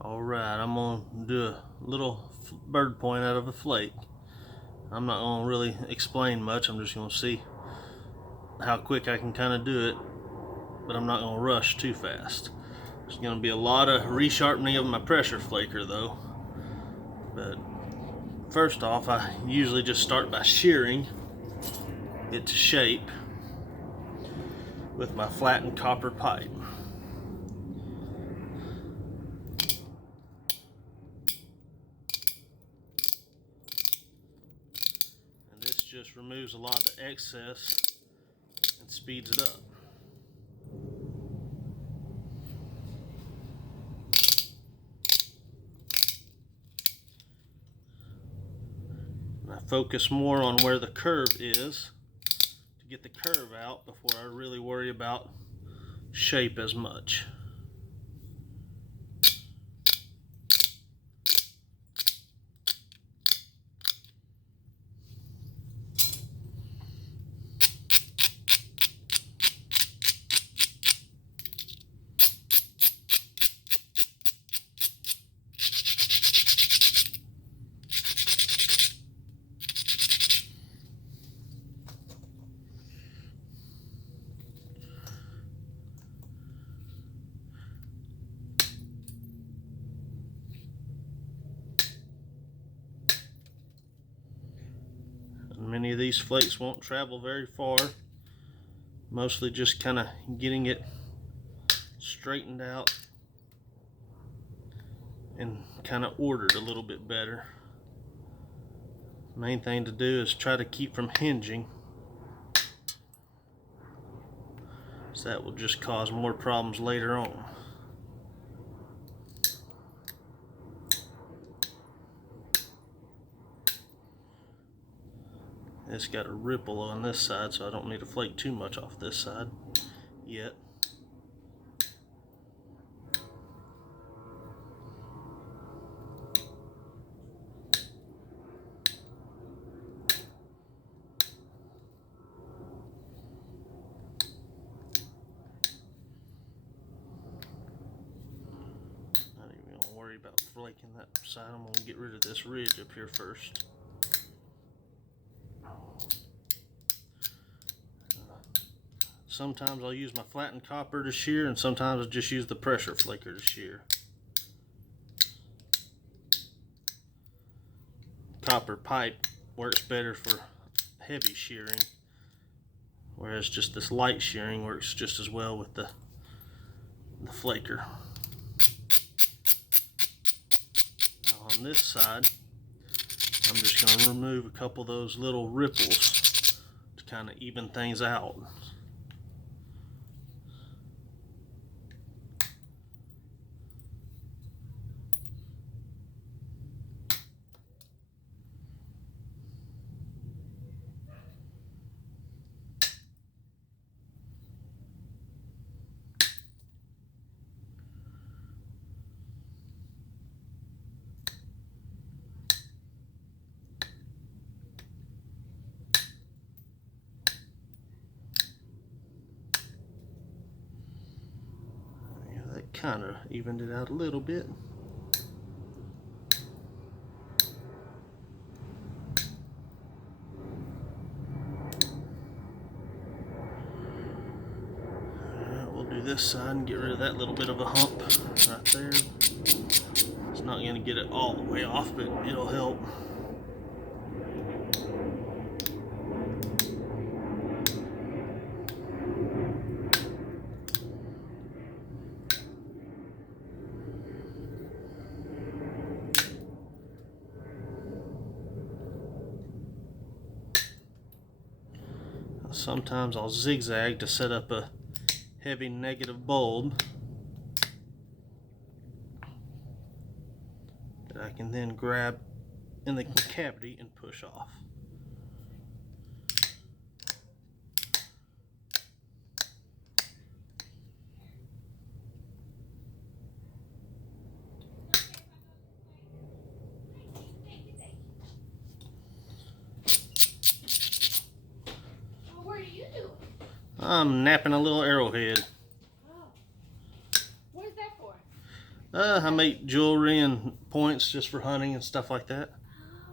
Alright, I'm going to do a little bird point out of a flake. I'm not going to really explain much, I'm just going to see how quick I can kind of do it, but I'm not going to rush too fast. There's going to be a lot of resharpening of my pressure flaker though. But first off, I usually just start by shearing it to shape with my flattened copper pipe. And this just removes a lot of the excess and speeds it up. And I focus more on where the curve is to get the curve out before I really worry about shape as much. Many of these flakes won't travel very far, mostly just kind of getting it straightened out and kind of ordered a little bit better. Main thing to do is try to keep from hinging, so that will just cause more problems later on. It's got a ripple on this side, so I don't need to flake too much off this side yet. Not even gonna worry about flaking that side. I'm gonna get rid of this ridge up here first. Sometimes I'll use my flattened copper to shear, and sometimes I'll just use the pressure flaker to shear. Copper pipe works better for heavy shearing, whereas just this light shearing works just as well with the flaker. Now on this side, I'm just going to remove a couple of those little ripples to kind of even things out. Kind of evened it out a little bit. We'll do this side and get rid of that little bit of a hump right there. It's not going to get it all the way off, but it'll help. Sometimes I'll zigzag to set up a heavy negative bulb that I can then grab in the cavity and push off. I'm napping a little arrowhead. Oh. What is that for? I make jewelry and points just for hunting and stuff like that.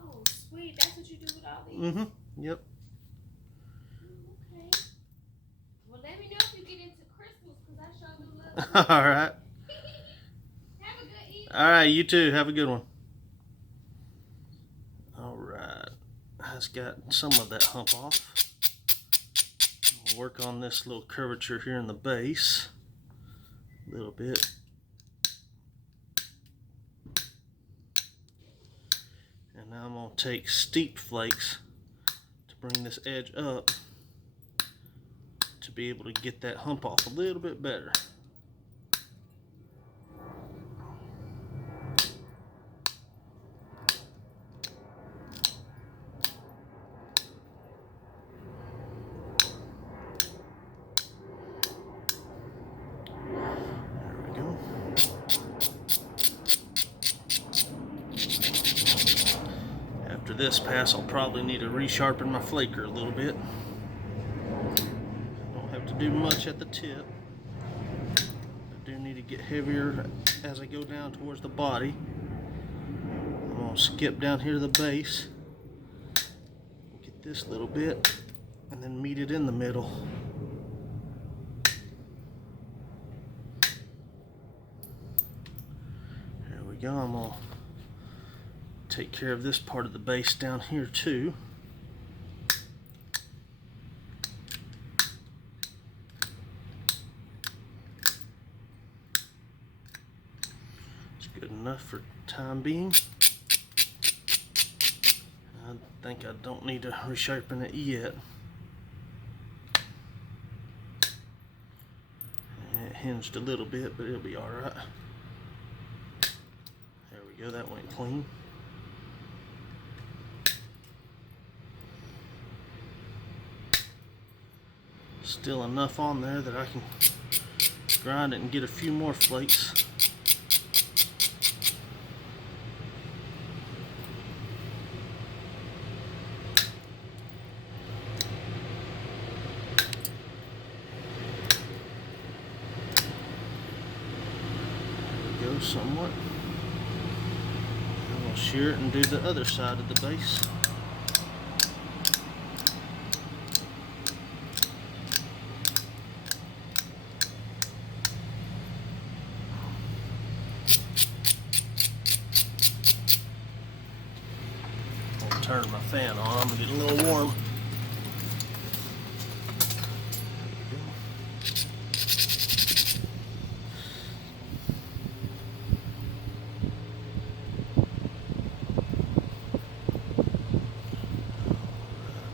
Oh, sweet. That's what you do with all these? Mm-hmm. Yep. Okay. Well, let me know if you get into crystals, because I sure do love All right. Have a good evening. All right, you too. Have a good one. All right. I just got some of that hump off. I'll work on this little curvature here in the base a little bit. And now I'm going to take steep flakes to bring this edge up to be able to get that hump off a little bit better. After this pass, I'll probably need to resharpen my flaker a little bit. Don't have to do much at the tip. I do need to get heavier as I go down towards the body. I'm going to skip down here to the base, get this little bit, and then meet it in the middle. There we go. I'm going to take care of this part of the base down here too. It's good enough for time being. I think I don't need to resharpen it yet. It hinged a little bit, but it'll be alright. There we go, that went clean. Still enough on there that I can grind it and get a few more flakes. There we go, somewhat. And we'll shear it and do the other side of the base. Turn my fan on, I'm gonna get a little warm.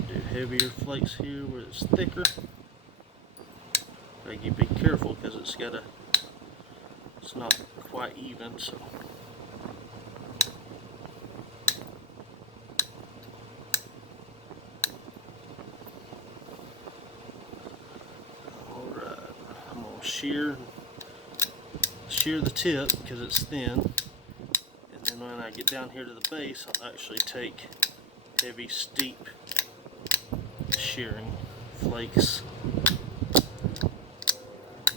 Do heavier flakes here where it's thicker. You be careful because it's not quite even, so. Shear the tip because it's thin, and then when I get down here to the base, I'll actually take heavy, steep shearing flakes.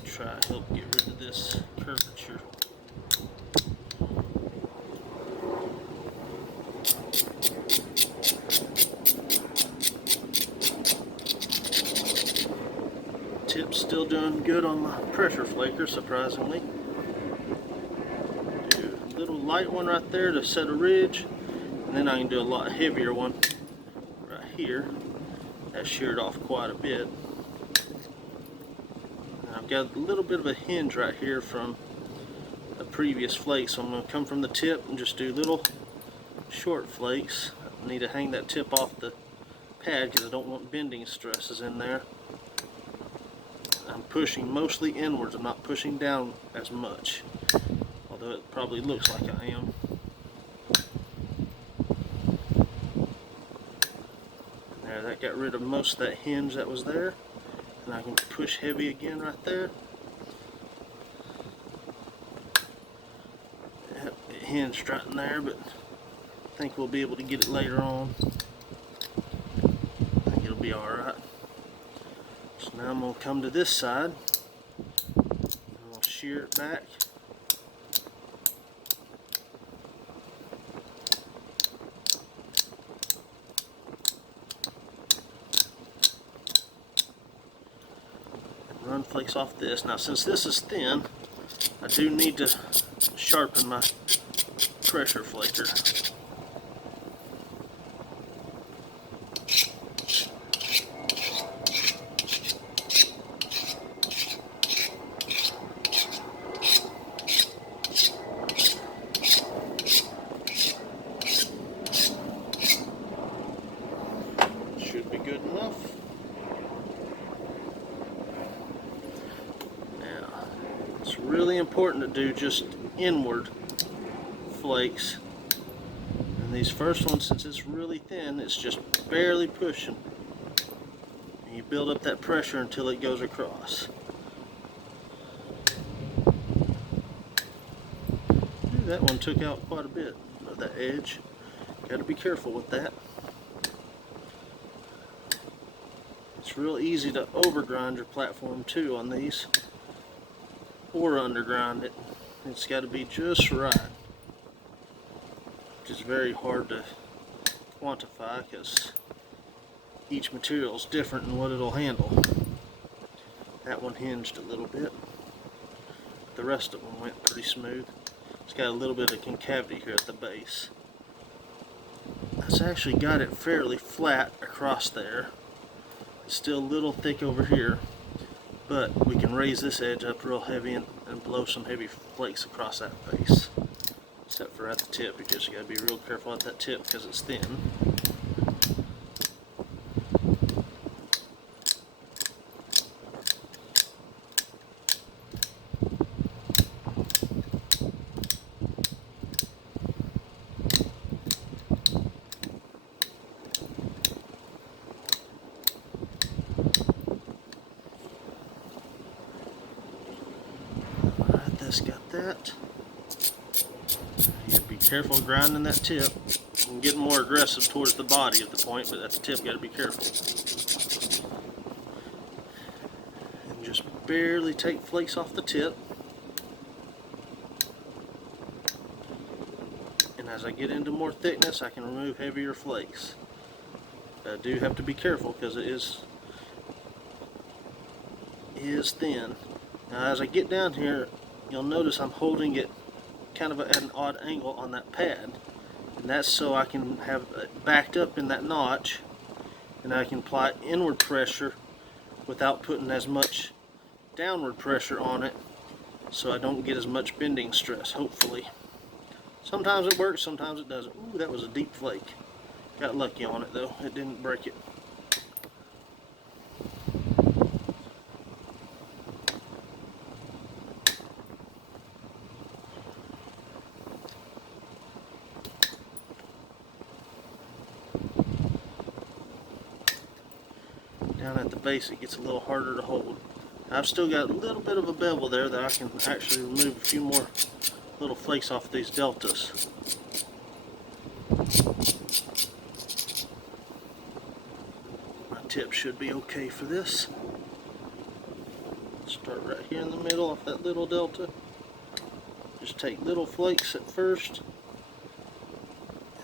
Try to help get rid of this curvature. Tip's still doing good on my pressure flaker, surprisingly. Do a little light one right there to set a ridge, and then I can do a lot heavier one right here. That sheared off quite a bit. And I've got a little bit of a hinge right here from a previous flake, so I'm going to come from the tip and just do little short flakes. I need to hang that tip off the pad because I don't want bending stresses in there. I'm pushing mostly inwards, I'm not pushing down as much, although it probably looks like I am. There, that got rid of most of that hinge that was there, and I can push heavy again right there. Yep, it hinged right in there, but I think we'll be able to get it later on. I think it'll be alright. So now I'm going to come to this side, and I'll shear it back, flakes off this. Now since this is thin, I do need to sharpen my pressure flaker. Should be good enough. Now, it's really important to do just inward flakes. And these first ones, since it's really thin, it's just barely pushing. And you build up that pressure until it goes across. Ooh, that one took out quite a bit of that edge. Got to be careful with that. It's real easy to overgrind your platform too on these, or undergrind it. It's got to be just right, which is very hard to quantify because each material is different in what it'll handle. That one hinged a little bit. The rest of them went pretty smooth. It's got a little bit of concavity here at the base. It's actually got it fairly flat across there. It's still a little thick over here, but we can raise this edge up real heavy and blow some heavy flakes across that base. Except for at the tip, you just gotta be real careful at that tip because it's thin. Got that. You gotta be careful grinding that tip. I'm getting more aggressive towards the body of the point, but at the tip, gotta be careful. And just barely take flakes off the tip. And as I get into more thickness, I can remove heavier flakes. But I do have to be careful because it is thin. Now as I get down here, you'll notice I'm holding it kind of at an odd angle on that pad, and that's so I can have it backed up in that notch, and I can apply inward pressure without putting as much downward pressure on it, so I don't get as much bending stress, hopefully. Sometimes it works, sometimes it doesn't. Ooh, that was a deep flake. Got lucky on it though, it didn't break it. Down at the base it gets a little harder to hold. I've still got a little bit of a bevel there that I can actually remove a few more little flakes off these deltas. My tip should be okay for this. Start right here in the middle off that little delta. Just take little flakes at first,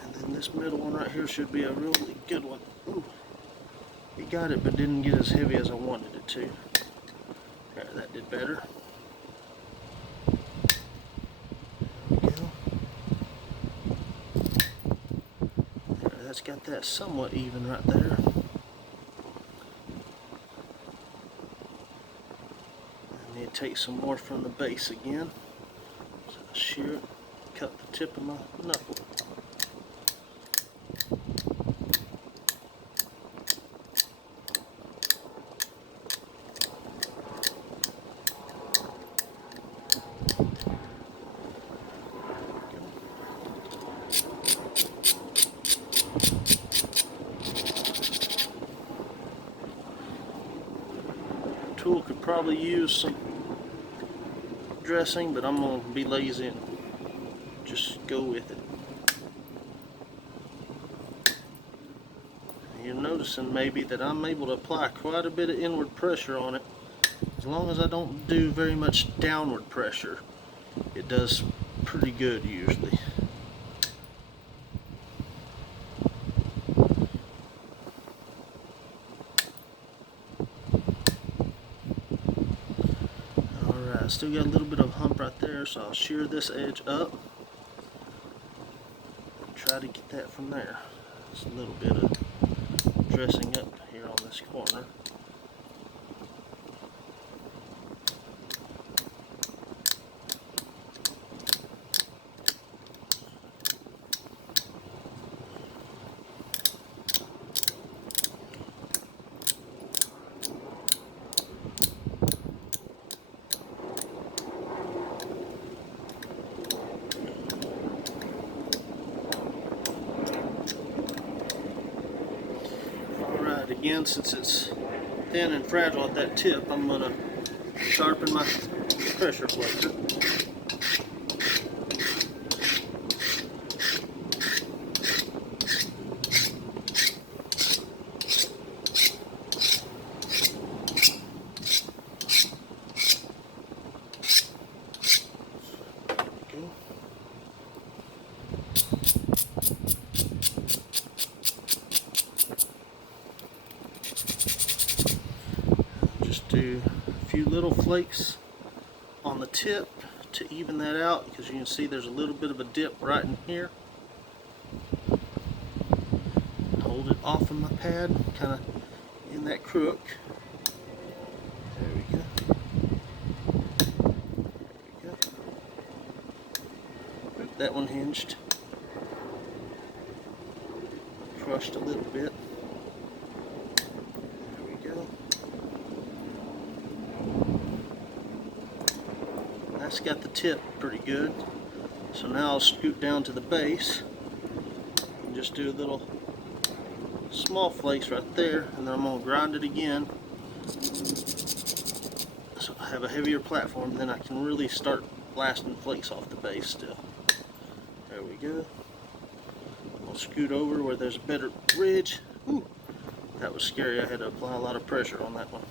and then this middle one right here should be a really good one. Ooh. It got it, but didn't get as heavy as I wanted it to. Alright, that did better. There we go. There, that's got that somewhat even right there. I need to take some more from the base again. So I'll shear it, cut the tip of my knuckle. Tool could probably use some dressing, but I'm going to be lazy and just go with it. You're noticing maybe that I'm able to apply quite a bit of inward pressure on it. As long as I don't do very much downward pressure, it does pretty good usually. still got a little bit of hump right there, so I'll shear this edge up and try to get that from there. Just a little bit of dressing up here on this corner. Again, since it's thin and fragile at that tip, I'm going to sharpen my pressure flaker. Do a few little flakes on the tip to even that out, because you can see there's a little bit of a dip right in here. Hold it off of my pad, kind of in that crook. There we go. There we go. Oop, that one hinged. Crushed a little bit. There we go. That's got the tip pretty good. So now I'll scoot down to the base and just do a little small flakes right there, and then I'm going to grind it again so I have a heavier platform, then I can really start blasting flakes off the base still. There we go. I'll scoot over where there's a better ridge. Ooh, that was scary. I had to apply a lot of pressure on that one.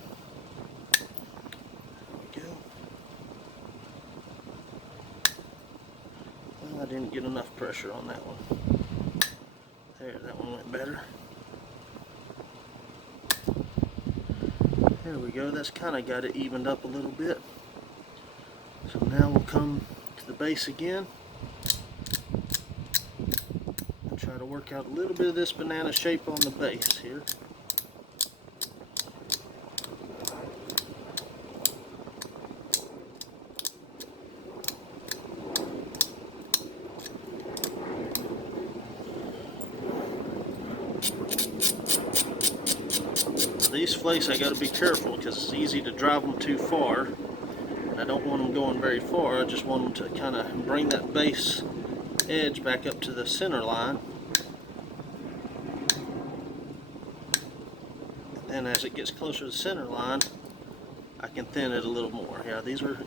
I didn't get enough pressure on that one. There, that one went better. There we go, that's kind of got it evened up a little bit. So now we'll come to the base again and try to work out a little bit of this banana shape on the base here. These flakes I got to be careful because it's easy to drive them too far. I don't want them going very far. I just want them to kind of bring that base edge back up to the center line. And as it gets closer to the center line, I can thin it a little more. Yeah, these are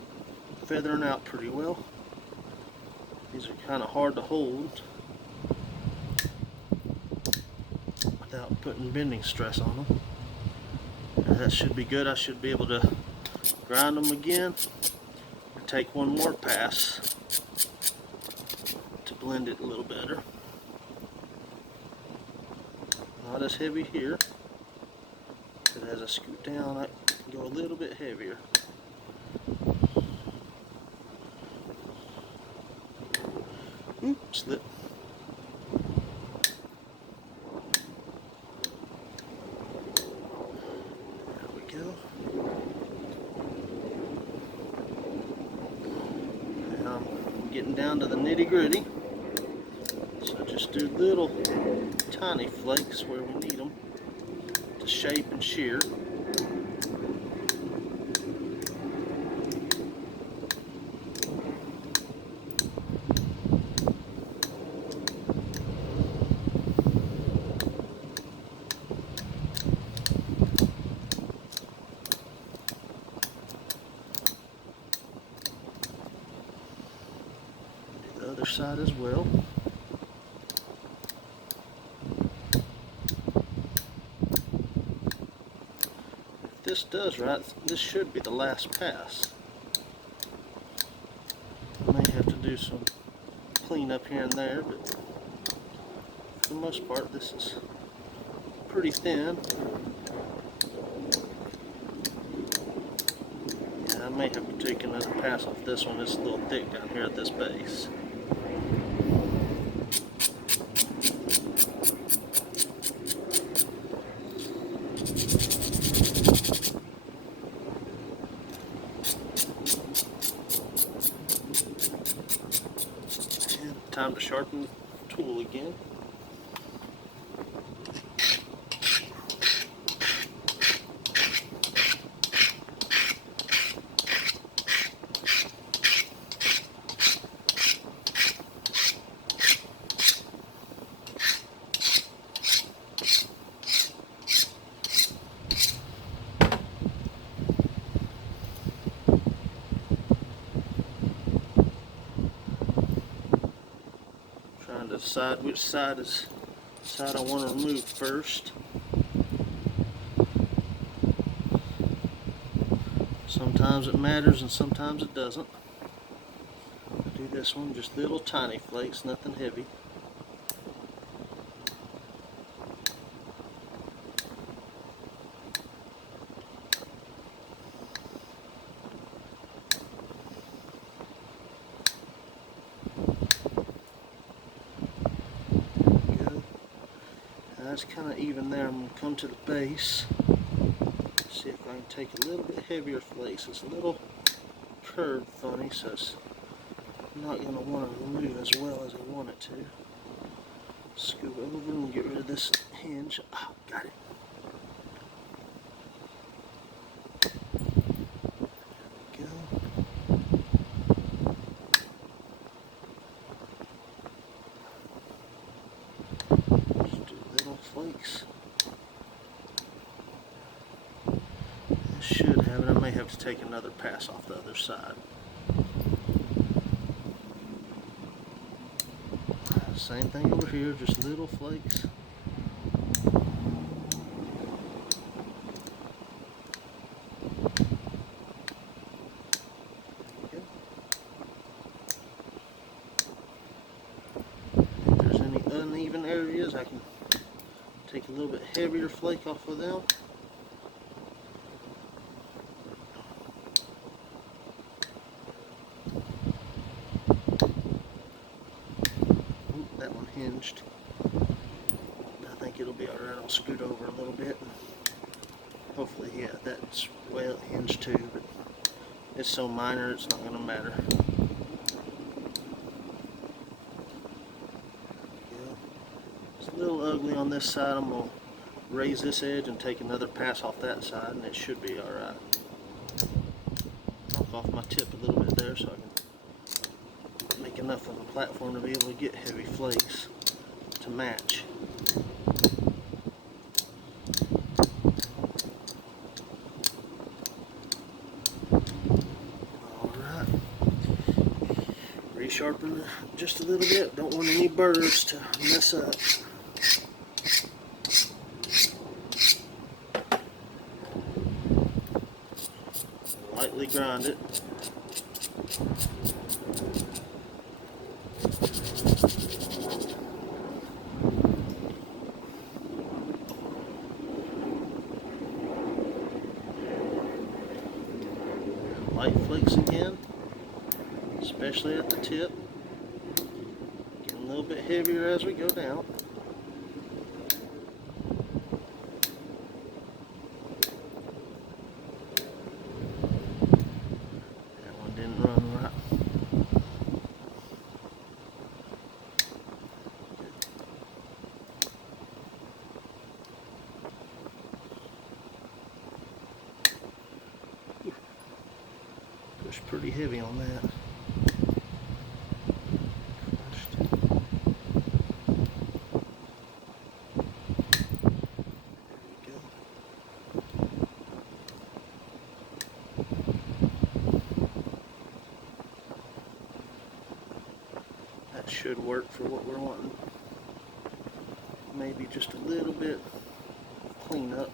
feathering out pretty well. These are kind of hard to hold without putting bending stress on them. That should be good. I should be able to grind them again and take one more pass to blend it a little better. Not as heavy here, but as I scoot down I can go a little bit heavier. Oop, slip. Getting down to the nitty-gritty, so just do little tiny flakes where we need them to shape and shear. Other side as well. If this does right, this should be the last pass. I may have to do some cleanup here and there, but for the most part this is pretty thin. Yeah, I may have to take another pass off this one. It's a little thick down here at this base. And time to sharpen the tool again. Trying to decide which side I want to remove first. Sometimes it matters and sometimes it doesn't. I'll do this one, just little tiny flakes, nothing heavy. That's kind of even there. I'm going to come to the base, see if I can take a little bit heavier flakes. It's a little curved funny, so it's not going to want to remove as well as I want it to. Scoop over and get rid of this hinge. Oh, got it. There we go. Flakes. This should have it. I may have to take another pass off the other side. Same thing over here, just little flakes. If there's any uneven areas, I can take a little bit heavier flake off of them. Ooh, that one hinged. I think it'll be alright. I'll scoot over a little bit. Hopefully, yeah, that's well hinged too, but it's so minor it's not going to matter. It's a little ugly on this side. I'm going to raise this edge and take another pass off that side, and it should be alright. Knock off my tip a little bit there so I can make enough of a platform to be able to get heavy flakes to match. Alright. Resharpen just a little bit. Don't want any burrs to mess up. Lightly grind it. Light flakes again, especially at the tip. Getting a little bit heavier as we go down. Push pretty heavy on that. That should work for what we're wanting. Maybe just a little bit cleanup.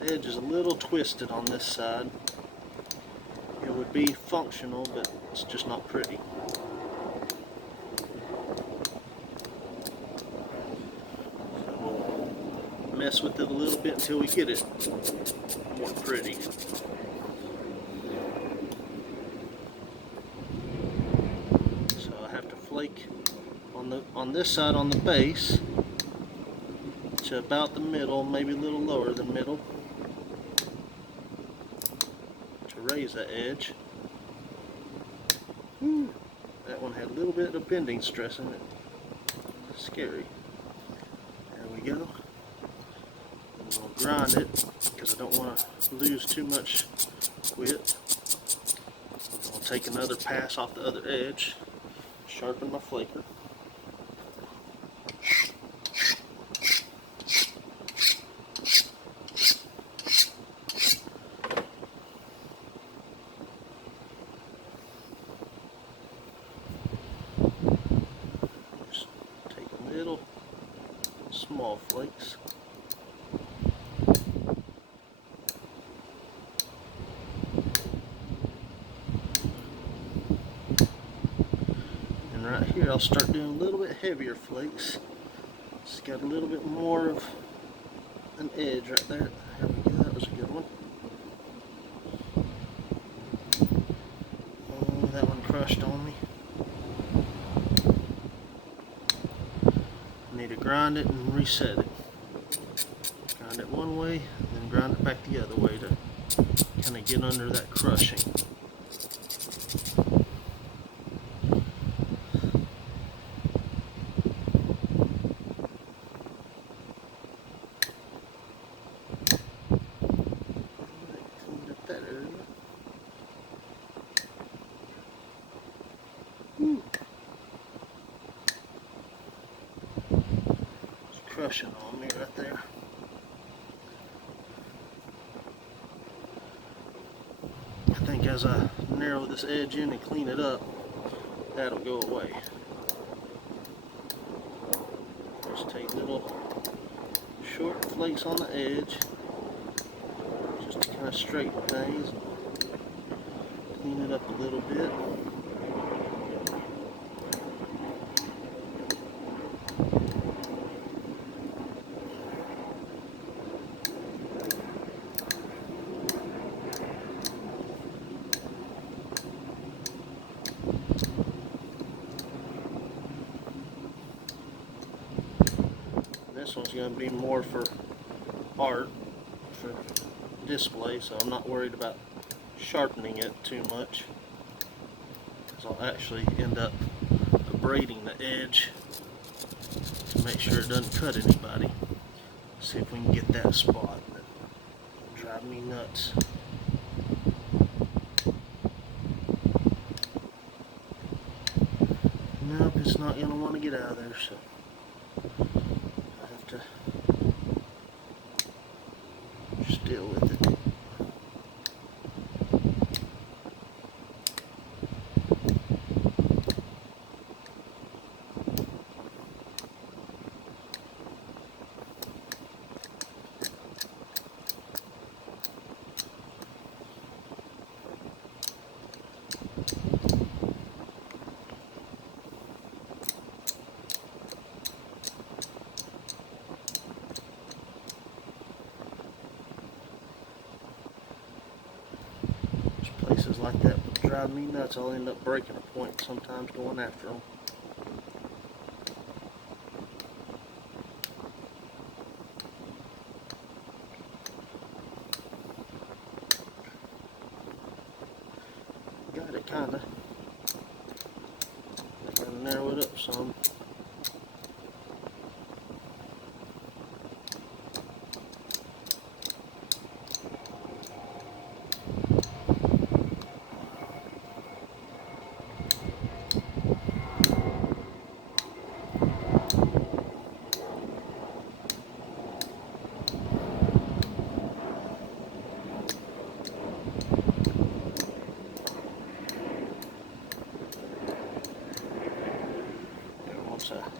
The edge is a little twisted on this side. It would be functional, but it's just not pretty. So we'll mess with it a little bit until we get it more pretty. So I have to flake on this side on the base to about the middle, maybe a little lower than middle, to raise that edge. Whew. That one had a little bit of bending stress in it. Scary. There we go. And we'll grind it because I don't want to lose too much width. I'll take another pass off the other edge, sharpen my flaker. Little small flakes. And right here I'll start doing a little bit heavier flakes. It's got a little bit more of an edge right there. There we go, that was a good one. Oh, that one crushed on me. Need to grind it and reset it. Grind it one way, and then grind it back the other way to kind of get under that crushing. Clean up that area. Whew. Crushing on me right there. I think as I narrow this edge in and clean it up, that'll go away. Just take little short flakes on the edge, just to kind of straighten things, clean it up a little bit. This one's going to be more for art, for display, so I'm not worried about sharpening it too much, because I'll actually end up abrading the edge to make sure it doesn't cut anybody. See if we can get that spot that will drive me nuts. Nope, it's not going to want to get out of there, so I have to just deal with it. Places like that would drive me nuts. I'll end up breaking a point sometimes going after them. Got it kinda. I gotta narrow it up some.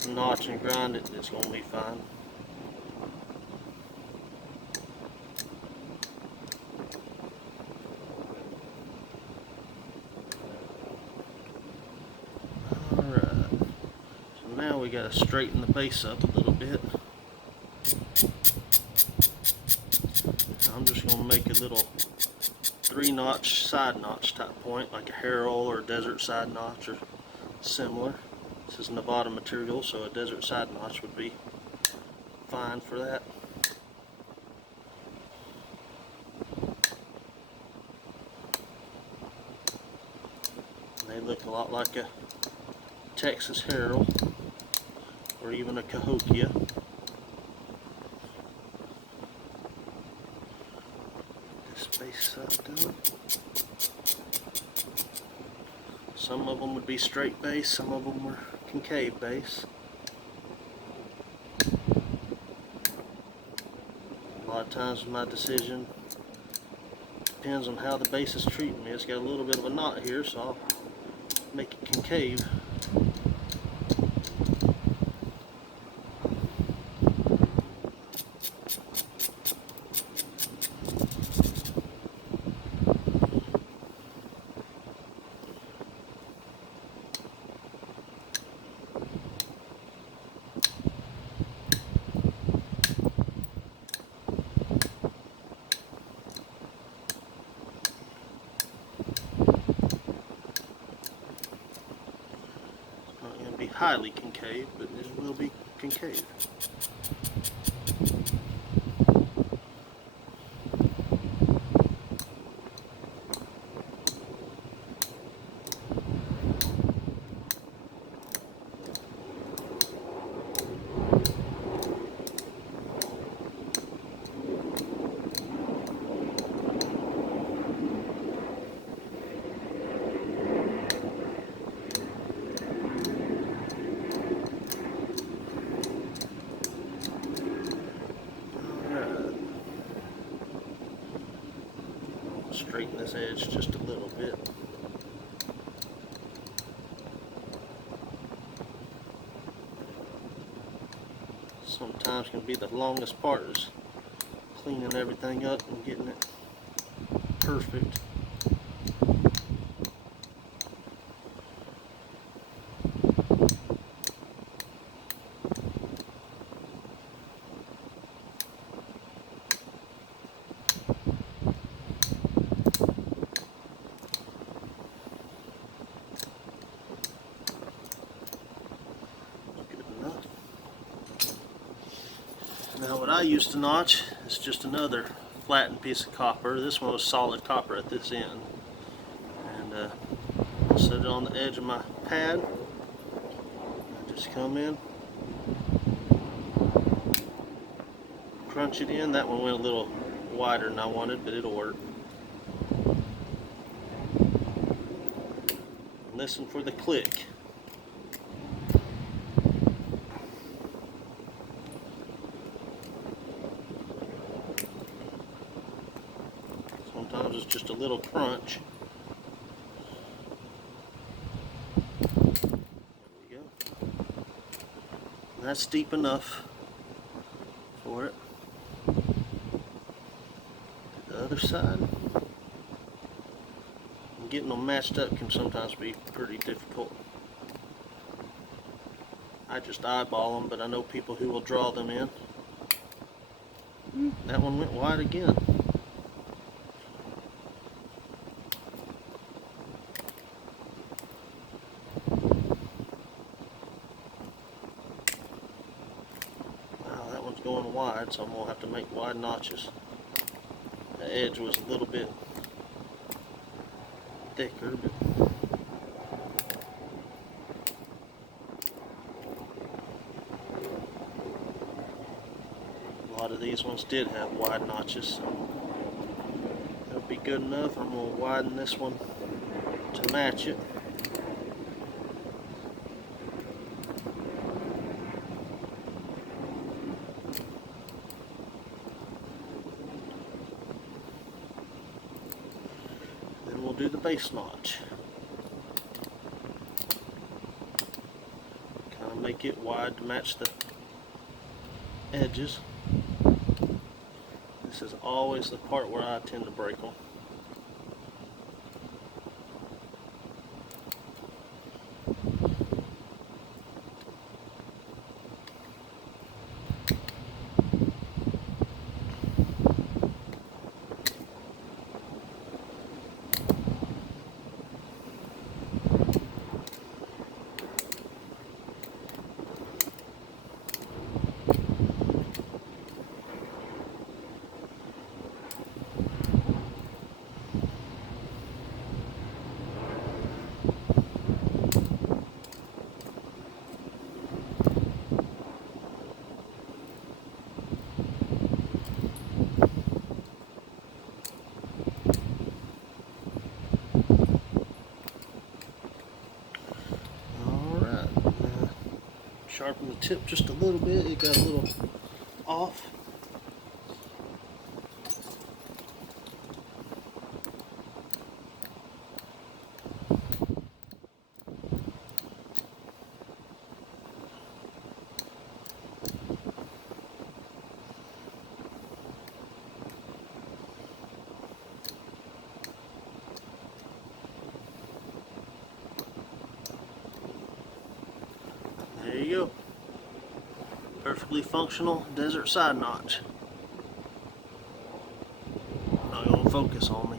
Notch and grind it, it's going to be fine. Alright, so now we got to straighten the base up a little bit. I'm just going to make a little 3-notch side notch type point, like a hair roll or a desert side notch or similar. This is Nevada material, so a desert side notch would be fine for that. They look a lot like a Texas herald or even a cahokia. This base side done. Some of them would be straight base, some of them were concave base. A lot of times my decision depends on how the base is treating me. It's got a little bit of a knot here, so I'll make it concave. Highly concave, but it will be concave. Straighten this edge just a little bit. Sometimes can be the longest part is cleaning everything up and getting it perfect. Now what I used to notch is just another flattened piece of copper. This one was solid copper at this end. And I'll set it on the edge of my pad. I just come in, crunch it in. That one went a little wider than I wanted, but it'll work. Listen for the click. Sometimes it's just a little crunch. There we go. And that's deep enough for it. The other side. And getting them matched up can sometimes be pretty difficult. I just eyeball them, but I know people who will draw them in. That one went wide again. Going wide, so I'm going to have to make wide notches. The edge was a little bit thicker, but a lot of these ones did have wide notches, so that'll be good enough. I'm going to widen this one to match it. We'll do the base notch. Kind of make it wide to match the edges. This is always the part where I tend to break them. Sharpen the tip just a little bit. It got a little off. There you go. Perfectly functional desert side notch. Not gonna focus on me.